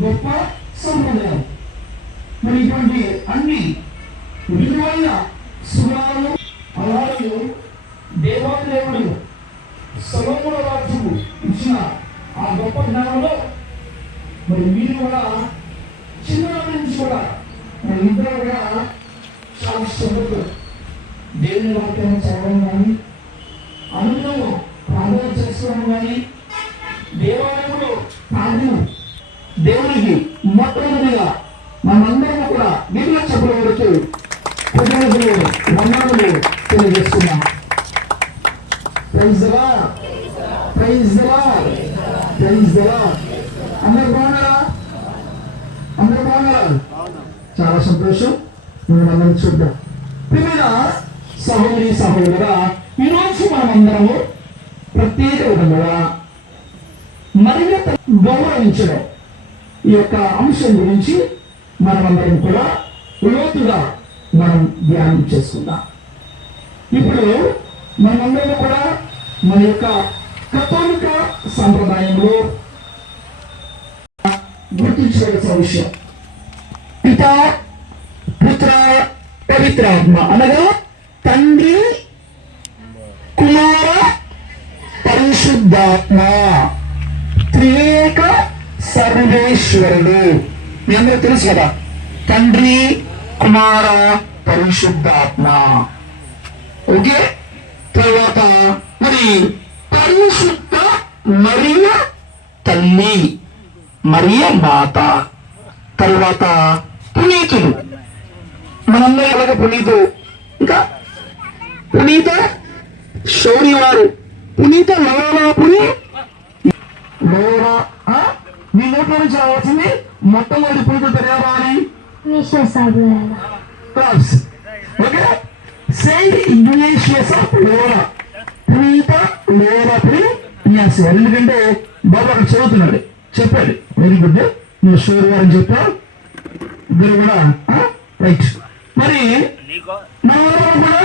గొప్ప సంప్రదాయం. మరి ఇటువంటి అన్ని విలువైన సుమాలు అలాగే దేవాదేవుడు సొలొమోను రాజుకు ఇచ్చిన ఆ గొప్ప జ్ఞానంలో మరి మీరు కూడా చిన్ననాటి నుంచి కూడా మరి ఇద్దరు కూడా చాలా ఇష్టపడుతూ దేవుని వాక్యాన్ని చదవడం కానీ అనుభవం ప్రార్థన చేసుకోవడం కానీ దేవాలయంలో ప్రార్థన దేవునికి మొట్టమొదటిగా మనందరం కూడా వీడియో చెప్పబడుతూ ప్రజలకు వందనములు తెలియజేస్తున్నాం. Praise the lord, praise the lord, praise the lord. అందరూ బాగున్నారా? అందరూ బాగున్నారా? చాలా సంతోషం. మనం అందరం చూద్దాం. ప్రియమైన సహోదరి సహోదరుడా, ఈరోజు మనమందరము ప్రత్యేక విధంగా మరింత గౌరవించడం ఈ యొక్క అంశం గురించి మనమందరం కూడా లోతుగా మనం ధ్యానం చేసుకుందాం. ఇప్పుడు మనమందరం కూడా మన యొక్క కథోలిక సంప్రదాయంలో గుర్తించవలసిన విషయం పితా పుత్ర పవిత్రాత్మ అనగా తండ్రి కుమార పరిశుద్ధాత్మ త్రియేక సర్వేశ్వరుడు. మీ అందరూ తెలుసు కదా, తండ్రి కుమార పరిశుద్ధాత్మ. ఓకే, తర్వాత మరి పరిశుద్ధ మరియ తల్లి, మరియ మాత, తర్వాత పునీతులు. మనందరూ ఎలాగ పునీతులు, ఇంకా పునీత శౌర్య వారు, పునీత లోలాపురి లోరా. మీ నోట్లో నుంచి రావాల్సింది మొట్టమొదటి పునీత తెలియవాలి. Okay, Saint Ignatius of Loyola, పునీత లోలాపురి ఇగ్నాసియస్. ఎందుకంటే బాబు అక్కడ చదువుతున్నాడు, చెప్పాడు. వెరీ గుడ్, నువ్వు శౌర్య వారు అని చెప్పావు. ఇద్దరు కూడా రైట్. మరి మన కూడా